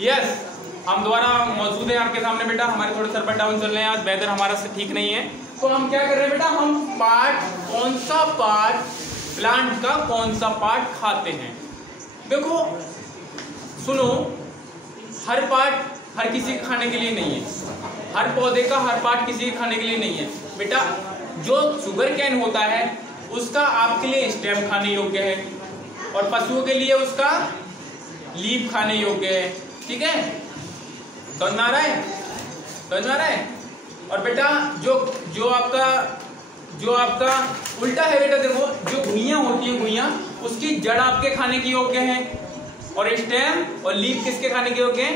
Yes, हम दोबारा मौजूद हैं आपके सामने बेटा। हमारे थोड़े सर्वर डाउन चल रहे हैं आज, वेदर हमारा से ठीक नहीं है, तो हम क्या कर रहे हैं बेटा, हम कौन सा पार्ट प्लांट का कौन सा पार्ट खाते हैं। देखो सुनो, हर पार्ट हर किसी के खाने के लिए नहीं है, हर पौधे का हर पार्ट किसी के खाने के लिए नहीं है बेटा। जो शुगर कैन होता है उसका आपके लिए स्टेम खाने योग्य है, और पशुओं के लिए उसका लीफ खाने योग्य है। ठीक है, समझ में आ रहा है, समझ में आ रहा है। और बेटा जो आपका उल्टा है बेटा, देखो जो घुइयां होती है, घुइयां उसकी जड़ आपके खाने की योग्य है, और स्टेम और लीफ किसके खाने के योग्य हैं?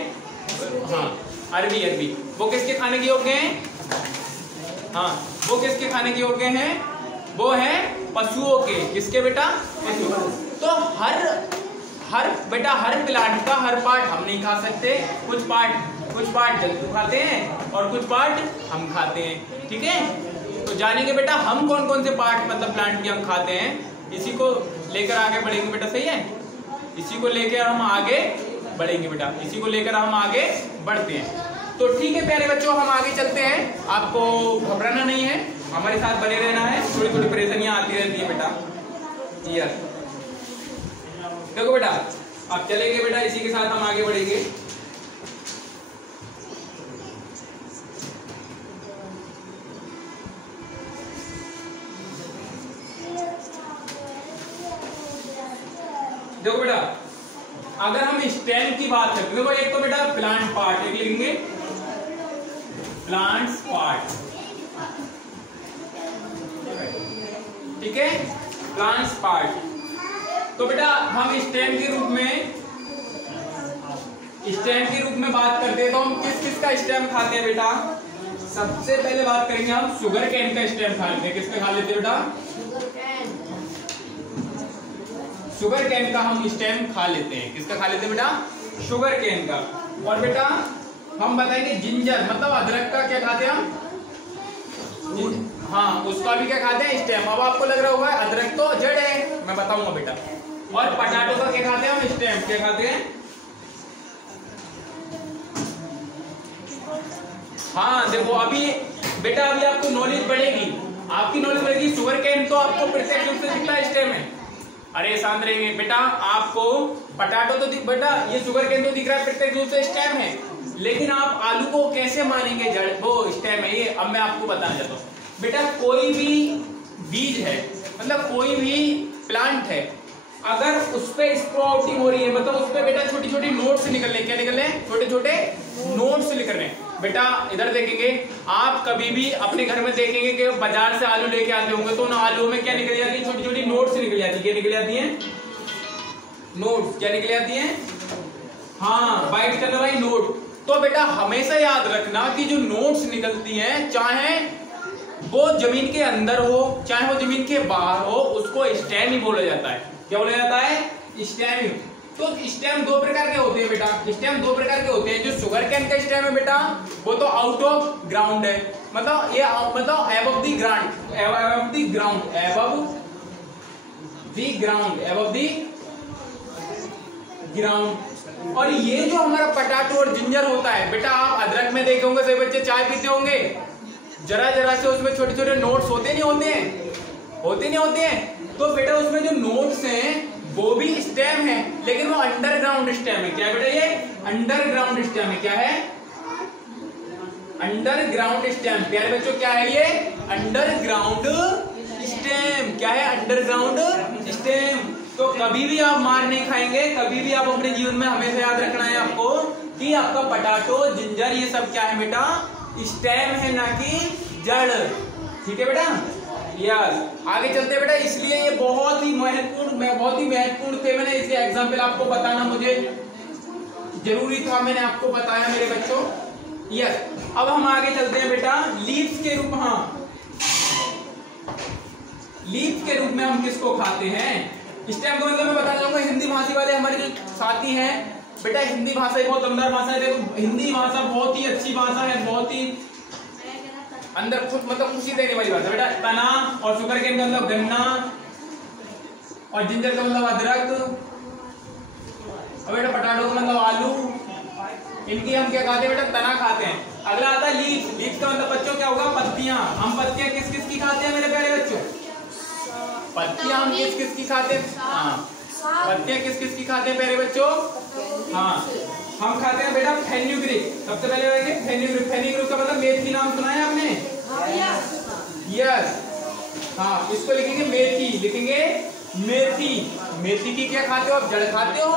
हाँ, अरबी वो किसके खाने के योग्य हैं? हाँ, वो किसके खाने के योग्य हैं? वो है पशुओं के। किसके बेटा? पशुओं। तो हर बेटा हर प्लांट का हर पार्ट हम नहीं खा सकते, कुछ पार्ट जंतु खाते हैं और कुछ पार्ट हम खाते हैं। ठीक है, तो जानेंगे बेटा हम कौन कौन से पार्ट मतलब प्लांट के हम खाते हैं, इसी को लेकर आगे बढ़ेंगे बेटा। सही है, इसी को लेकर हम आगे बढ़ेंगे बेटा, इसी को लेकर हम आगे बढ़ते हैं। तो ठीक है प्यारे बच्चों, हम आगे चलते हैं। आपको घबराना नहीं है, हमारे साथ बने रहना है। थोड़ी थोड़ी परेशानियां आती रहती है बेटा। यस, देखो बेटा अब चलेंगे बेटा, इसी के साथ हम आगे बढ़ेंगे। देखो बेटा, अगर हम स्टेम की बात करते हैं, देखो एक तो बेटा प्लांट पार्ट, एक लिखेंगे प्लांट्स पार्ट। ठीक है, प्लांट्स पार्ट। तो बेटा हम स्टेम के रूप में बात करते हैं, तो हम किस का स्टेम खाते हैं बेटा? सबसे पहले बात करेंगे हम शुगर कैन का स्टेम खा लेते हैं। किसका खा लेते हैं बेटा? शुगर कैन का हम स्टेम खा लेते हैं। किसका खा लेते हैं बेटा? शुगर कैन का। और बेटा हम बताएंगे जिंजर मतलब अदरक का क्या खाते हैं हम? हाँ, उसका भी क्या खाते हैं? स्टेम। अब आपको लग रहा होगा अदरक तो जड़ है, मैं बताऊंगा बेटा। और पटाटो का क्या खाते हैं हम? स्टेम। क्या खाते हैं? हाँ देखो, अभी बेटा अभी आपको नॉलेज बढ़ेगी, आपकी नॉलेज बढ़ेगी। शुगर कैन तो आपको प्रत्यक्ष रूप से दिखता है स्टेम है। अरे शांत रहेंगे बेटा, आपको पटाटो तो बेटा ये शुगर कैन तो दिख रहा है प्रत्यक्ष रूप से स्टेम है, लेकिन आप आलू को कैसे मानेंगे जड़ वो स्टेम है? ये अब मैं आपको बताना चाहता हूँ बेटा। कोई भी बीज है मतलब कोई भी प्लांट है, अगर उस पे स्प्राउटिंग हो रही है मतलब उस पे बेटा छोटी छोटी नोट्स निकल रहे हैं। क्या निकल रहे हैं? छोटे छोटे नोट्स निकल रहे हैं बेटा। इधर देखेंगे आप, कभी भी अपने घर में देखेंगे कि बाजार से आलू लेके आते होंगे, तो उन आलू में क्या निकल जाती है? छोटी छोटी नोट्स निकल जाती है। क्या निकल जाती है? नोट्स। क्या निकल जाती है? हाँ, व्हाइट कलर वाली नोट। तो बेटा हमेशा याद रखना कि जो नोट्स निकलती हैं, चाहे वो जमीन के अंदर हो चाहे वो जमीन के बाहर हो, उसको स्टेम ही बोला जाता है। क्या बोला जाता है? स्टेम। तो स्टेम दो प्रकार के होते हैं बेटा, स्टेम दो प्रकार के होते हैं। जो शुगर कैन का स्टेम है बेटा, वो तो आउट ऑफ ग्राउंड है, मतलब ये मतलब above the ground, above the ground, above the ground, above the ground. और ये जो हमारा पटाटो और जिंजर होता है बेटा, आप अदरक में देखे होंगे, सभी बच्चे चाय पीते होंगे, जरा जरा से उसमें छोटे छोटे नोट्स होते नहीं होते हैं? होते नहीं होते हैं? तो बेटा उसमें जो नोट्स हैं वो भी स्टेम है, लेकिन वो अंडरग्राउंड स्टेम है। क्या बेटा? ये अंडरग्राउंड स्टेम है। क्या है? Underground stem. प्यारे बच्चों क्या है ये? Underground stem. क्या है? Underground stem. तो कभी भी आप मार नहीं खाएंगे, कभी भी आप अपने जीवन में हमेशा याद रखना है आपको कि आपका पटाटो जिंजर ये सब क्या है बेटा? स्टेम है, ना कि जड़। ठीक है बेटा? यस, आगे चलते बेटा। इसलिए ये बहुत ही महत्वपूर्ण थे, मैंने इसके एग्जाम्पल आपको बताना मुझे जरूरी था, मैंने आपको बताया मेरे बच्चों। यस, अब हम आगे चलते हैं बेटा लीव्स के रूप। हाँ, लीव्स के रूप में हम किसको खाते हैं? स्टेम को मतलब मैं बताना चाहूंगा, हिंदी भाषी वाले हमारे जो साथी हैं बेटा, हिंदी भाषा बहुत दमदार भाषा है। देखो हिंदी भाषा बहुत ही अच्छी भाषा है, बहुत ही अंदर मतलब खुशी देने वाली भाषा बेटा। तना और शुगर केन का मतलब गन्ना, और जिंजर का मतलब अदरक, और बेटा पटाटो का मतलब आलू, इनकी हम क्या खाते हैं बेटा, तना खाते हैं। अगला आता है लीव्स। लीव्स का मतलब बच्चों क्या होगा, पत्तियां। हम पत्तियां किस किस की खाते हैं मेरे प्यारे बच्चों, पत्तियां हम किस किस की खाते हैं, हाँ पत्तियां किस किस की खाते हैं प्यारे बच्चों, हाँ हम खाते हैं बेटा फेन्यूग्रीक। सबसे पहले रहेंगे फेन्यूग्रीक। फेन्यूग्रीक का मतलब मेथी, नाम सुना है आपने, यस हाँ इसको लिखेंगे मेथी, लिखेंगे मेथी। मेथी की क्या खाते हो आप, जड़ खाते हो,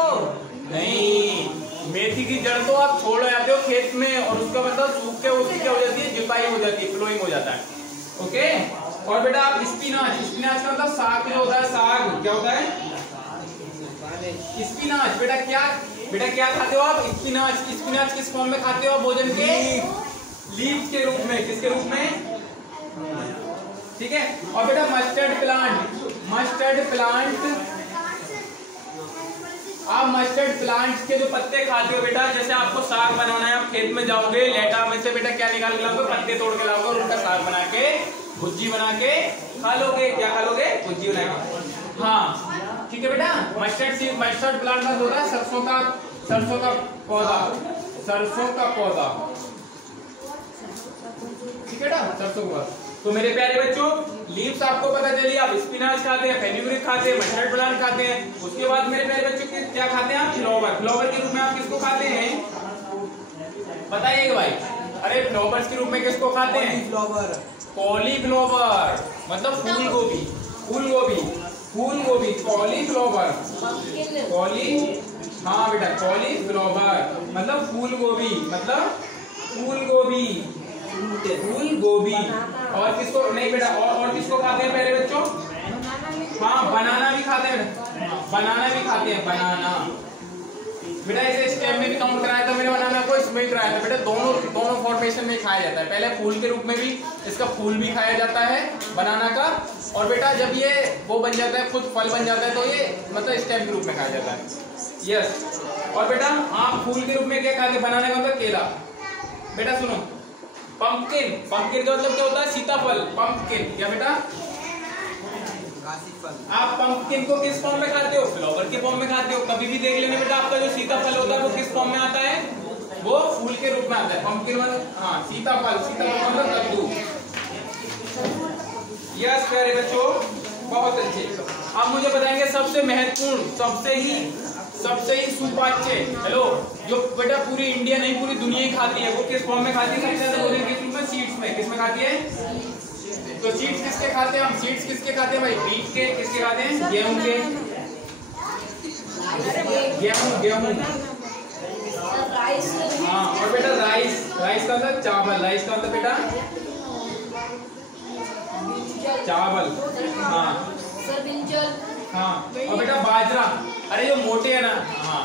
नहीं मेथी की जड़ तो आप छोड़ जाते हो खेत में, और उसका मतलब सूख के उसकी क्या हो जाती है, जुताई हो जाती है, फ्लोइंग हो जाता है, ओके। और बेटा आप स्पिनाच, स्पिनाच का मतलब साग जो होता है, साग क्या होता है, स्पिनाच। बेटा क्या खाते हो आप, स्पिनाच। स्पिनाच किस फॉर्म में खाते हो आप, भोजन के लीव्स के रूप में, किसके रूप में, ठीक है। और बेटा मस्टर्ड प्लांट, मस्टर्ड प्लांट, आप मस्टर्ड प्लांट के जो पत्ते खाते हो बेटा, जैसे आपको साग बनाना है, आप खेत में जाओगे, लेटा में से बेटा क्या निकाल के लाओगे, पत्ते तोड़ के लाओगे, और उनका साग बना के, भुज्जी बना के खा लोगे। क्या खा लोगे, भुज्जी बना के, हाँ ठीक है बेटा। मस्टर्ड प्लांट का होता है सरसों का पौधा, सरसों का पौधा, ठीक है ना, सरसों का। तो मेरे प्यारे बच्चों लीव्स आपको पता चली, आप स्पिनाच खाते हैं, फेन्यूग्रीक खाते हैं, मस्टर्ड प्लांट खाते हैं। उसके बाद मेरे प्यारे बच्चों क्या खाते हैं आप, फ्लावर। फ्लावर के रूप में आप किसको खाते हैं, बताइएगा भाई। अरे फ्लावर्स के रूप में किसको खाते हैं, कॉलीफ्लावर मतलब फूल गोभी, फूल गोभी, फूल गोभी, कॉलीफ्लावर, कॉली, हाँ बेटा कॉलीफ्लावर मतलब फूल गोभी, मतलब फूल गोभी, फूल गोभी। और किसको नहीं बेटा, और किसको खाते हैं पहले बच्चों, हाँ बनाना भी खाते हैं, बनाना भी खाते हैं, बनाना बेटा। इसे स्टेम में भी काउंट कराया था मैंने, बनाना को इसमें कराया था बेटा। दोनों फॉर्मेशन में खाया जाता है, पहले फूल के रूप में भी इसका फूल भी खाया जाता है बनाना का, और बेटा जब ये वो बन जाता है, खुद फल बन जाता है, तो ये मतलब स्टेम के रूप में खाया जाता है, यस। और बेटा आप फूल के रूप में क्या खाते हैं, बनाना का मतलब केला। बेटा सुनो, पंपकिन, पंपकिन का मतलब क्या होता है, सीताफल, पंपकिन। क्या बेटा, आप पंपकिन को किस फॉर्म में खाते हो, फ्लावर के फॉर्म में खाते हो। कभी भी देख लेना बेटा, आपका जो सीताफल होता है वो किस फॉर्म में आता है, वो फूल के रूप में आता है। पंपकिन मतलब हाँ सीताफल, सीताफल मतलब कद्दू, यस प्यारे बच्चों बहुत अच्छे। अब मुझे बताएंगे सबसे महत्वपूर्ण, सबसे ही सुपाच्य, हेलो, जो बेटा पूरी इंडिया नहीं पूरी दुनिया ही खाती है, वो किस फॉर्म में खाती है, सबसे ज्यादा भोजन किस रूप में, सीड्स में। किस में खाती है, तो सीड्स किसके खाते हैं हम, सीड्स किसके खाते हैं भाई, बीट के। किसके खाते हैं, गेहूं के, गेहूं हाँ। और बेटा राइस, राइस का मतलब चावल, राइस का मतलब बेटा चावल, हाँ हाँ। और बेटा बाजरा, अरे जो मोटे है ना, हाँ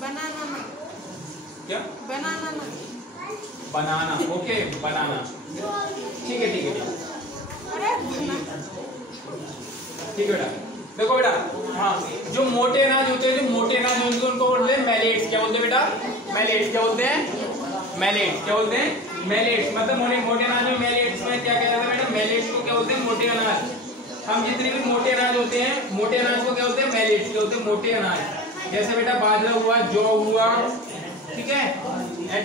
बनाना, क्या बनाना, बनाना, ओके बनाना, ठीक है ठीक है ठीक है बेटा। देखो बेटा, हाँ जो मोटे अनाज होते हैं, जो मोटे अनाज होते हैं उनको बोलते हैं मैलेट्स। क्या बोलते हैं बेटा, मैलेट्स। क्या बोलते हैं, मैलेट्स। क्या बोलते हैं, मैलेट्स। मतलब मोटे अनाज में मैलेट्स में क्या कहता है बेटा, मैलेट्स को क्या बोलते हैं, मोटे अनाज। हम जितने भी मोटे अनाज होते हैं, मोटे अनाज को क्या होते हैं, मैलेट्स। क्या होते हैं, मोटे अनाज। जैसे बेटा बाजरा हुआ, जौ हुआ, ठीक है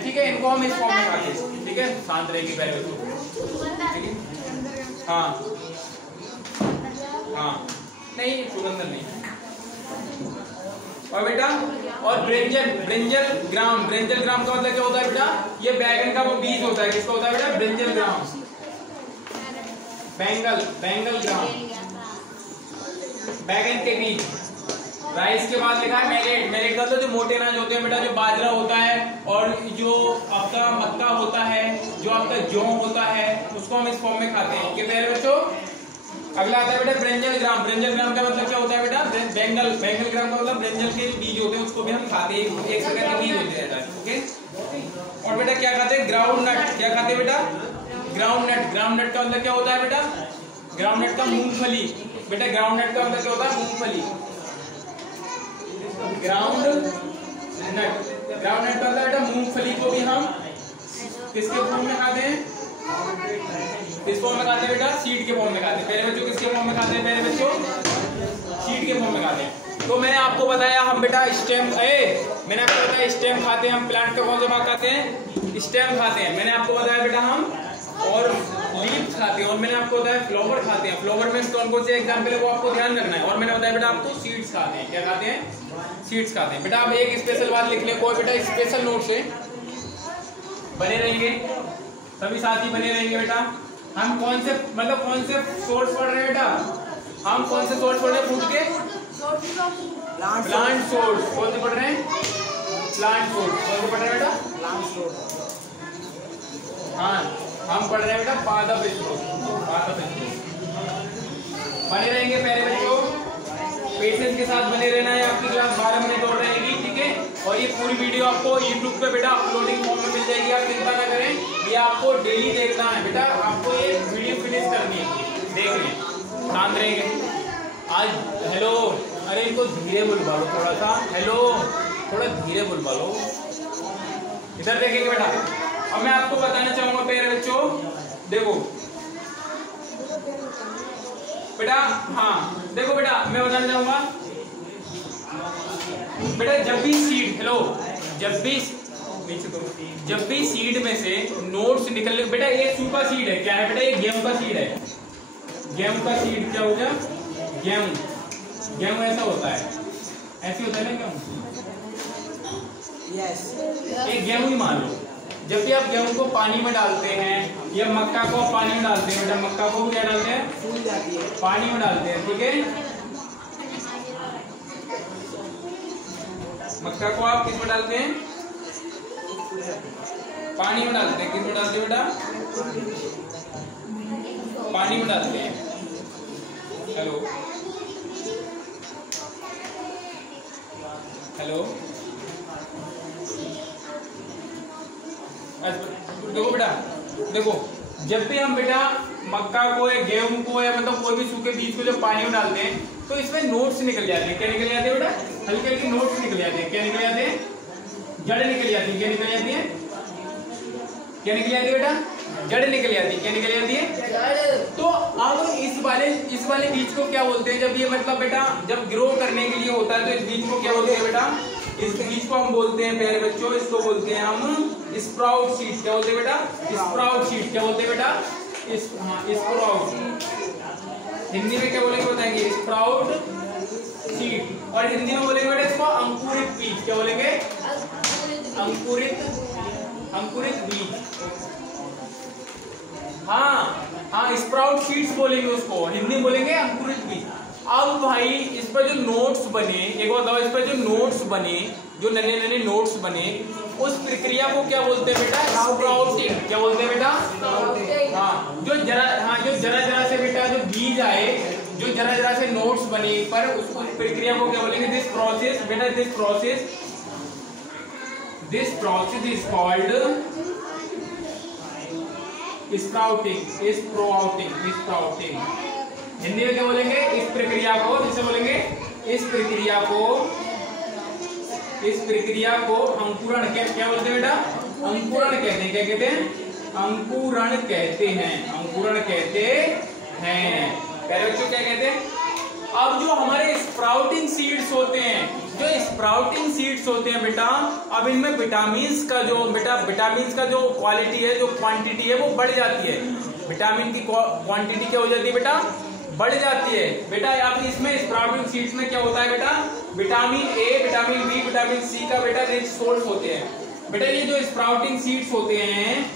ठीक है, इनको हम इस फॉर्म में खाते हैं, ठीक है। शांत रहेगी पहले बच्चों, ठीक है, हाँ हाँ नहीं सुगंधन नहीं। और बेटा और ब्रिंजल ग्राम, ब्रिंजल ग्राम का मतलब क्या होता है बेटा, ये बैगन का वो बीज होता है। किसका होता है बेटा, ब्रिंजल ग्राम, बैंगल ग्राम, बैगन के बीज। राइस के बाद लिखा है मैलेट। मैलेट का मतलब जो मोटे अनाज होते हैं बेटा, जो बाजरा होता है और जो आपका मक्का होता है, जो आपका जौ होता है, उसको हम इस फॉर्म में खाते हैं। ओके प्यारे बच्चों, अगला आता है बेटा ब्रिंजल ग्राम। ब्रिंजल ग्राम का मतलब क्या होता है बेटा, बैंगल ग्राम का मतलब ब्रिंजल के बीज होते हैं, उसको भी हम खाते हैं, एक प्रकार के बीज होते हैं, ओके। और बेटा क्या खाते हैं, ग्राउंड नट। क्या खाते हैं बेटा, ग्राउंड नट। ग्राउंड नट का मतलब क्या होता है बेटा, ग्राउंड नट का मूंगफली। बेटा ग्राउंड नट का मतलब क्या होता है, मूंगफली, ग्राउंड नट। ग्राउंड नट का मतलब बेटा मूंगफली को भी हम किसके फॉर्म में खाते हैं, किस फॉर्म में खाते हैं बेटा, सीड के फॉर्म में खाते हैं। पहले बच्चों किसके फॉर्म में खाते हैं, पहले बच्चों सीड के फॉर्म में खाते हैं। तो मैंने आपको बताया हम बेटा मैंने आपको बताया स्टेम खाते हैं हम। प्लांट का कौन सा भाग खाते हैं? स्टेम खाते हैं। मैंने आपको बताया बेटा हम और लीफ खाते हैं, और मैंने आपको बताया फ्लावर खाते हैं। फ्लावर में कौन कौन से एग्जाम्पल है वो आपको ध्यान रखना है। और मैंने बताया बेटा आपको सीड्स खाते हैं। क्या खाते हैं? सीड्स खाते हैं। बेटा आप एक स्पेशल बात लिख ले, कोई बेटा स्पेशल नोट से बने रहेंगे, सभी साथी बने रहेंगे बेटा। हम कौन से सोर्स पढ़ रहे हैं बेटा? हम कौन से सोर्स पढ़ रहे हैं? फूड के प्लांट सोर्स। कौन से पढ़ रहे हैं? Plant source. कौन से पढ़ रहे हैं बेटा? Plant source. हाँ, हम पढ़ रहे हैं बेटा पादप स्रोत। बने रहेंगे पहले बच्चों, पेशेंस के साथ बने रहना है। आपकी क्लास 12 मिनट और रहेगी, ठीक है। और ये पूरी वीडियो आपको YouTube पे बेटा अपलोडिंग फॉर्म में मिल जाएगी, आप चिंता ना करें। ये आपको डेली देखना है बेटा, आपको ये वीडियो फिनिश करनी है। देख लें, शांत रहेंगे आज। हेलो, अरे इनको धीरे बुलवा लो थोड़ा सा। हेलो, थोड़ा धीरे बुलवा लो। इधर देखेंगे बेटा। अब मैं आपको बताना चाहूंगा प्यारे बच्चों, देखो बेटा, हाँ देखो बेटा, मैं बताना चाहूंगा बेटा, जब भी सीड, हेलो, जब भी सीड में से नोट्स निकलने, बेटा ये सूखा सीड है। क्या है बेटा? ये गेहूं का सीड है। गेहूं का सीड क्या हो गया? गेहूं ऐसा होता है, ऐसे होता है ना गेहूं। एक गेहूं ही मान लो, जब भी आप गेहूं को पानी में डालते हैं या मक्का को पानी में डालते हैं बेटा, मक्का को क्या डालते हैं? फूल जाती है, पानी में डालते हैं, ठीक है। मक्का को आप किस में डालते हैं? पानी में डालते हैं। किस में डालते हैं बेटा? पानी में डालते हैं। हेलो हेलो, देखो बेटा, देखो जब भी हम बेटा मक्का को या गेहूं को या मतलब कोई भी सूखे बीज को जब पानी में डालते हैं तो इसमें नोट्स निकल जाते हैं। क्या निकल जाते हैं बेटा? हल्के हल्के नोट्स निकल जाते हैं। क्या निकल जाते हैं? जड़ निकल जाती है। क्या निकल जाती है? क्या निकल जाती है बेटा? जड़ निकल जाती है। क्या निकल जाती है? तो अब इस वाले बीज को क्या बोलते हैं? जब ये मतलब बेटा जब ग्रो करने के लिए होता है तो इस बीज को क्या बोलते हैं बेटा? इस बीज को हम बोलते हैं प्यारे बच्चों, इसको बोलते हैं हम स्प्राउट सीड। क्या बोलते हैं बेटा? Sprout seed. क्या बोलते हैं बेटा? स्प्राउट। हिंदी में क्या बोलेंगे बताएंगे? Sprout seed. और हिंदी में बोलेंगे बेटा इसको अंकुरित बीज। क्या बोलेंगे? अंकुरित बीज। हाँ, स्प्राउट सीड्स बोलेंगे उसको, हिंदी में बोलेंगे अंकुरित बीज। अब भाई इस पर जो नोट्स बने, एक बार बताओ, इस पर जो नोट्स बने, जो नन्हे नन्हे नोट्स बने, उस प्रक्रिया को क्या बोलते हैं बेटा? स्प्राउटिंग। क्या बोलते हैं बेटा? हाँ, जो जरा से बेटा जो बीज आए, जो जरा से नोट्स बने पर उस प्रक्रिया को क्या बोलेंगे? दिस प्रोसेस बेटा, this process is called sprouting. Hindi में क्या बोलेंगे? इस प्रक्रिया को, जिसे बोलेंगे इस प्रक्रिया को अंकुरण। क्या बोलते हैं बेटा? अंकुरण कहते हैं। क्या कहते हैं? अंकुरण कहते हैं। पहले बच्चों क्या कहते हैं? अब जो हमारे स्प्राउटिंग सीड्स होते हैं, बेटा, अब इनमें विटामिन्स का जो क्वालिटी है, जो क्वांटिटी है वो बढ़ जाती है। विटामिन की क्वांटिटी क्या हो जाती है बेटा? बढ़ जाती है बेटा। आप इसमें स्प्राउटिंग सीड्स में क्या होता है बेटा? Vitamin A, vitamin B, vitamin C का बेटा रिच सोर्स होते हैं। बेटा ये जो स्प्राउटिंग सीड्स होते हैं,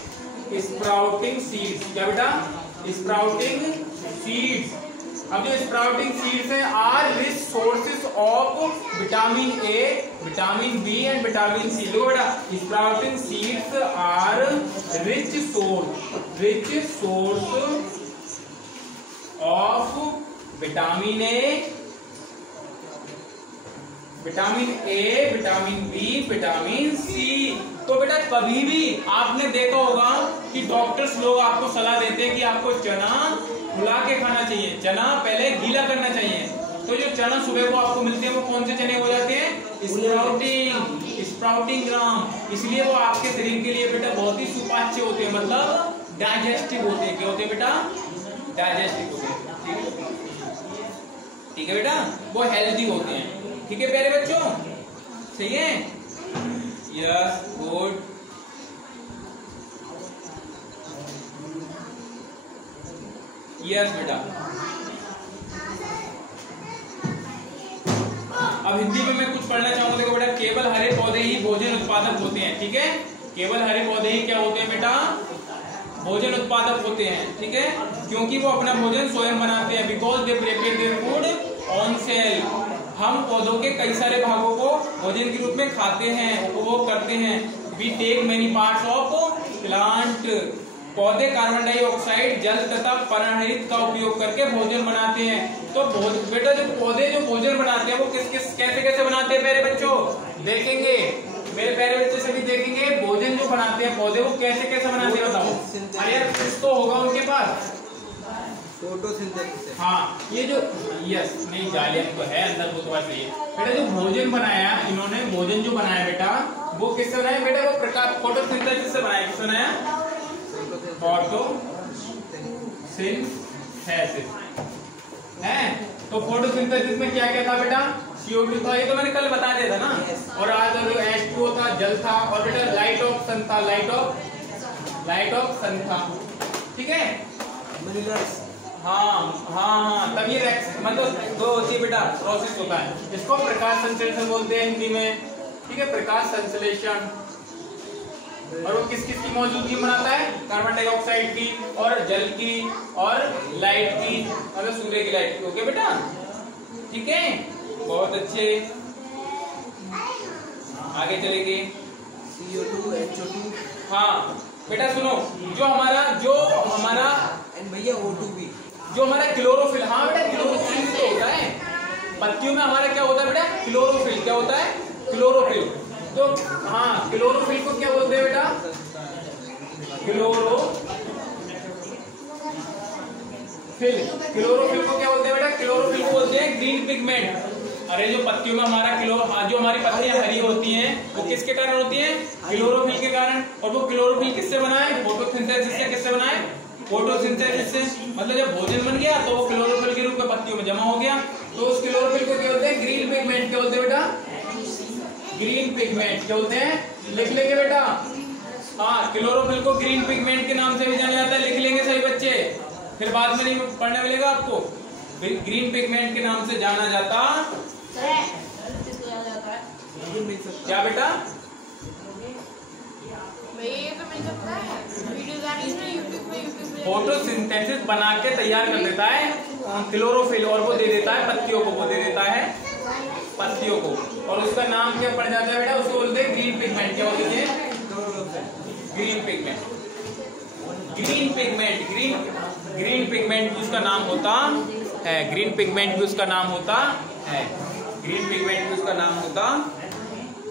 स्प्राउटिंग सीड्स, क्या बेटा? Sprouting seeds. अब जो स्प्राउटिंग सीड्स हैं are rich sources of vitamin A, vitamin B and vitamin C. देखो बेटा, sprouting seeds are rich source of vitamin A, vitamin B, vitamin C. तो बेटा कभी भी आपने देखा होगा कि डॉक्टर्स लोग आपको सलाह देते हैं कि आपको चना फुला के खाना चाहिए, चना पहले गीला करना चाहिए। तो जो चना सुबह को आपको मिलते हैं वो कौन से चने हो जाते हैं? स्प्राउटिंग ग्राम। इसलिए वो आपके शरीर के लिए बेटा बहुत ही सुपाच्य होते हैं, मतलब डाइजेस्टिव होते हैं। क्या होते हैं बेटा? डाइजेस्टिव होते हैं। ठीक है बेटा, वो हेल्दी होते हैं। ठीक है प्यारे बच्चों, सही है? Yes, good. यस बेटा। अब हिंदी में मैं कुछ पढ़ना चाहूंगा। देखो बेटा, केवल हरे पौधे ही भोजन उत्पादक होते हैं, ठीक है? केवल हरे पौधे ही क्या होते हैं बेटा? भोजन उत्पादक होते हैं, ठीक है? क्योंकि वो अपना भोजन स्वयं बनाते हैं। Because they prepare their food on self. हम पौधों के कई सारे भागों को भोजन के रूप में खाते हैं, उपभोग करते हैं। We take many parts of plant. पौधे कार्बन डाइऑक्साइड, जल तथा परागणित का उपयोग करके भोजन बनाते हैं। तो बेटा जो पौधे जो भोजन बनाते हैं वो कैसे कैसे बनाते हैं मेरे बच्चों? देखेंगे मेरे प्यारे बच्चे सभी, देखेंगे भोजन जो बनाते हैं पौधे वो कैसे कैसे बनाते हैं, बताओ। अरे यार कुछ तो होगा उनके पास, फोटोसिंथेसिस। हाँ, ये जो यस नहीं जालियां तो है अंदर, वो तो बात सही है बेटा। जो भोजन बनाया इन्होंने, भोजन जो बनाया बेटा वो किससे बनाया बेटा? वो प्रकाश फोटोसिंथेसिस से बनाया। किससे बनाया? फोटोसिंथेसिस है। तो फोटोसिंथेसिस में क्या क्या था बेटा? CO2 था, ये तो मैंने कल बता दिया था ना। और आज H2O था, जल था। और बेटा लाइट ऑफ सन था, लाइट ऑफ सन था, ठीक है? हाँ, तब ये मतलब दो होती है बेटा, प्रोसेस होता है। इसको प्रकाश संश्लेषण बोलते हैं हिंदी में, ठीक है? प्रकाश संश्लेषण। और वो किस किस की मौजूदगी में बनाता है? कार्बन डाइऑक्साइड की और जल की और लाइट की, मतलब सूर्य की लाइट की। ओके बेटा, ठीक है? बहुत अच्छे, आगे चलेंगे। CO2 HO2। हाँ बेटा सुनो, जो हमारा भैया O2 भी, जो हमारा क्लोरोफिल। हाँ बेटा, क्लोरोफिल तो होता है पत्तियों में। हमारा क्या होता है बेटा? क्लोरोफिल। क्या होता है? क्लोरोफिल। तो हाँ, क्लोरोफिल को क्या बोलते हैं बेटा? क्लोरोफिल को क्या बोलते हैं बेटा? क्लोरोफिल को बोलते हैं ग्रीन पिगमेंट। अरे जो पत्तियों में हमारा जो हमारी पत्तियां हरी होती हैं वो किसके कारण होती हैं? क्लोरोफिल के कारण। और वो क्लोरोफिल किससे बना है? फोटोसिंथेसिस से। किससे बना है? फोटोसिंथेसिस से। मतलब जब भोजन बन गया तो वो क्लोरोफिल के रूप में पत्तियों में जमा हो गया। तो उस क्लोरोफिल को क्या बोलते हैं? Green pigment. क्या बोलते हैं बेटा? Green pigment. क्या होते हैं? लिख लेंगे बेटा। हाँ, क्लोरोफिल को ग्रीन पिगमेंट के नाम से भी जाना जाता है। लिख लेंगे सभी बच्चे, फिर बाद में नहीं पढ़ने मिलेगा आपको। ग्रीन पिगमेंट के नाम से जाना जाता क्या बेटा? फोटोसिंथेसिस बना के तैयार कर देता है क्लोरोफिल, और वो दे देता है पत्तियों को। वो दे देता है पत्तियों को, और उसका नाम क्या पड़ जाता है बेटा? उसको बोलते हैं ग्रीन पिगमेंट। क्या बोलते हैं? Green pigment. Green pigment, green pigment भी उसका नाम होता है। ग्रीन पिगमेंट भी उसका नाम होता है। ग्रीन पिगमेंट भी उसका नाम होता।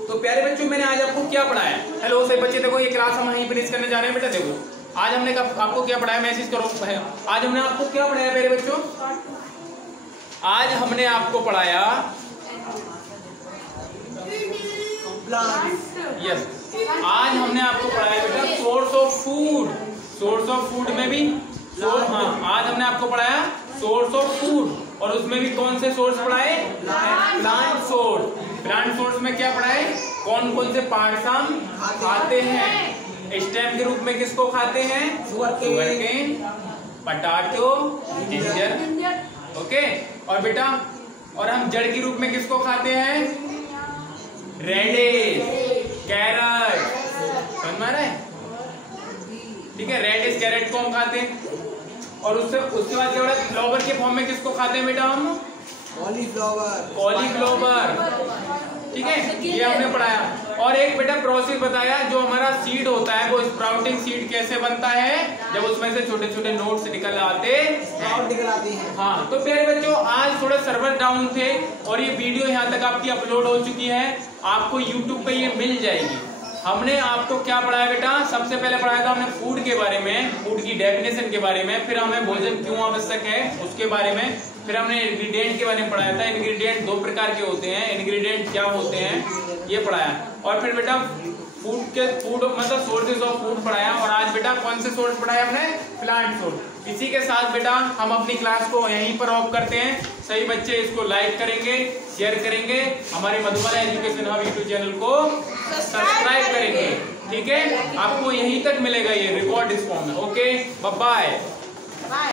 तो प्यारे बच्चों, मैंने आज आपको क्या पढ़ाया? हेलो सभी बच्चे, देखो ये क्लास हम यहीं फिनिश करने जा रहे हैं बेटा। देखो आज हमने आपको क्या पढ़ाया, मैसेज करो। आज हमने आपको क्या पढ़ाया प्यारे बच्चों? आज हमने आपको पढ़ाया यस, आज हमने आपको पढ़ाया बेटा source of food. Source of food में भी हाँ, आज हमने आपको पढ़ाया सोर्स ऑफ फूड, और उसमें भी कौन से सोर्स पढ़ाए? Plant source. प्लांट सोर्स में क्या पढ़ाए? कौन कौन से पार्ट्स हम खाते हैं। स्टेम के रूप में किसको खाते हैं? Sugarcane, potato, ginger. ओके, और बेटा और हम जड़ के रूप में किसको खाते हैं? Radish, carrot. समझ में आ रहा है? ठीक है, रेडिश कैरेट को हम खाते हैं। और उसके बाद क्या होता है? फ्लावर के फॉर्म में किसको खाते हैं बेटा हम? कॉलीफ्लावर। ठीक है, ये हमने पढ़ाया। और एक बेटा प्रोसेस बताया, जो हमारा सीड होता है वो स्प्राउटिंग सीड कैसे बनता है, जब उसमें से छोटे छोटे नोट्स निकल आते हैं। हाँ, तो प्यारे बच्चों, आज थोड़े सर्वर डाउन थे और ये वीडियो यहाँ तक आपकी अपलोड हो चुकी है। आपको यूट्यूब पे ये मिल जाएगी। हमने आपको क्या पढ़ाया बेटा? सबसे पहले पढ़ाया था हमने फूड के बारे में, फूड की डेफिनेशन के बारे में। फिर हमें भोजन क्यों आवश्यक है उसके बारे में। फिर हमने इंग्रेडिएंट के बारे में पढ़ाया था। इंग्रेडिएंट दो प्रकार के होते हैं, इंग्रेडिएंट क्या होते हैं ये पढ़ाया। और फिर बेटा फूड मतलब सोर्सेज ऑफ फूड पढ़ाया। और आज बेटा कौन से सोर्स पढ़ाया हमने? Plant source. इसी के साथ बेटा हम अपनी क्लास को यहीं पर ऑफ करते हैं। सही बच्चे इसको लाइक करेंगे, शेयर करेंगे, हमारे Madhubala education hub YouTube channel को सब्सक्राइब करेंगे। ठीक है, आपको यहीं तक मिलेगा ये रिकॉर्ड इस फॉर्म में। Okay, bye bye.